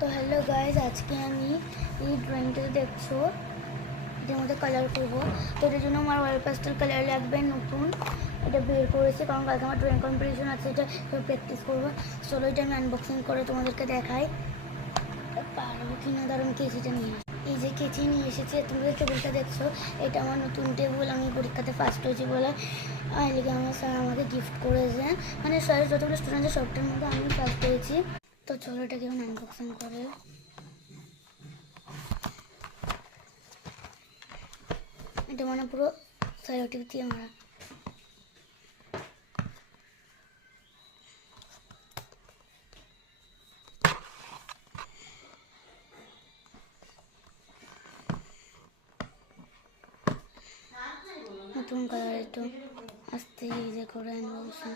তো hello guys, আজকে আমি এই ড্রয়িংটা দেখছো এটার মধ্যে কালার করবো। তো এটার জন্য আমার অয়েল প্যাস্টেল কালার লাগবে নতুন, এটা বের করেছি কারণ কালকে আমার ড্রয়িং কম্পিটিশন আছে, এটা প্র্যাকটিস করবো। চলো এটা আমি আনবক্সিং করে তোমাদেরকে দেখাই পারবো কি না। ধরো আমি কেচিটা নিয়ে এই যে কেচি নিয়ে এসেছি, তোমরা টেবিলটা দেখছো, এটা আমার নতুন টেবিল। আমি পরীক্ষাতে ফার্স্ট হয়েছি বলে লিগে আমার স্যার আমাকে গিফট করেছে, মানে স্যারের যতগুলো স্টুডেন্ট আছে সবটার মধ্যে আমি ফার্স্ট হয়েছি। তো চলো এটাকে আমি আনবক্সিং করে। এটা মানে পুরো সেলোটেপ দিয়ে মারা। নতুন কালার একটু আস্তে ইয়ে করে আনবক্সিং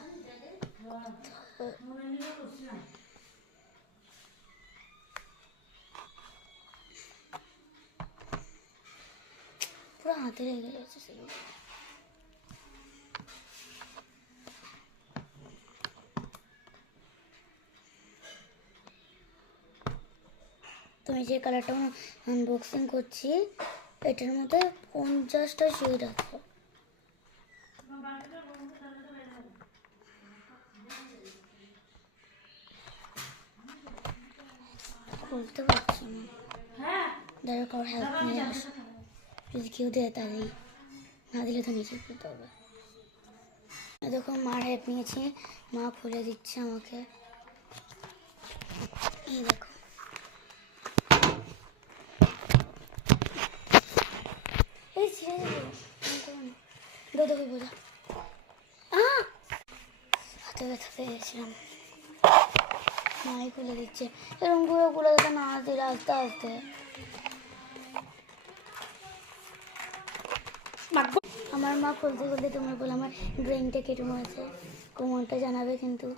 পুরো হাতে লেগে গেছে সেগুলো। তুমি যে কালারটা আনবক্সিং করছি এটার মধ্যে 50টা শেড আছে। খুলতে পারছি না, দাঁড়া কারোর হেল্প নিয়ে আস, যদি কেউ দেয় তাহলেই, না দিলে তো নিজে খুলতে হবে। দেখো মার হেল্প নিয়েছি, মা খুলে দিচ্ছে আমাকে। এই দেখো এই বোঝা হাতে ব্যথা পেয়েছিলাম, মাই খুলে দিচ্ছে। এরকম করে খুলে দিতে না দিলে আস্তে আস্তে আমার মা খুলতে খুলতে তোমার বলে আমার ড্রয়িংটা কেটে আছে, কমেন্টটা জানাবে কিন্তু।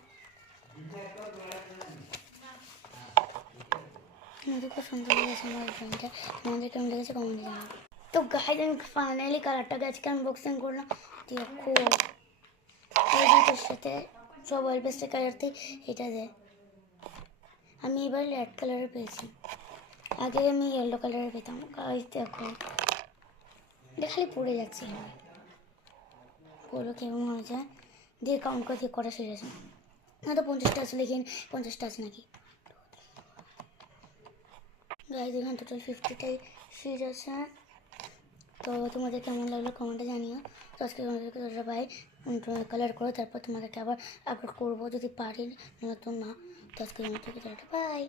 খুব সুন্দর লেগেছে আমার ড্রয়িংটা, তোমাদের কেমন লেগেছে কমেন্টে জানাবে। তো গাইজ আমি ফাইনালি কালারটাকে আজকে আনবক্সিং করলাম। দেখো এই দুটোর সাথে সব অয়েল পেস্টের কালারতে এটা দেয়। আমি এবার রেড কালারের পেয়েছি, আগে আমি ইয়েলো কালারের পেতাম। গাইজ দেখো এটা খালি পড়ে যাচ্ছে, বলো কেমন হয়ে যায়। দিয়ে কাউন্ট করে করা সেরেছে না, তো 50টা আছে, লিখে 50টা আছে নাকি। গাইজ এখানে টোটাল 50টাই সিট আছে। তো তোমাদের কেমন লাগলো কমেন্টে জানিও। তো আজকে তোমাদেরকে বাই কালার করো, তারপর তোমাদেরকে আবার আপলোড করবো যদি পারি, না তো না। তো আজকে তোমাদেরকে বাই।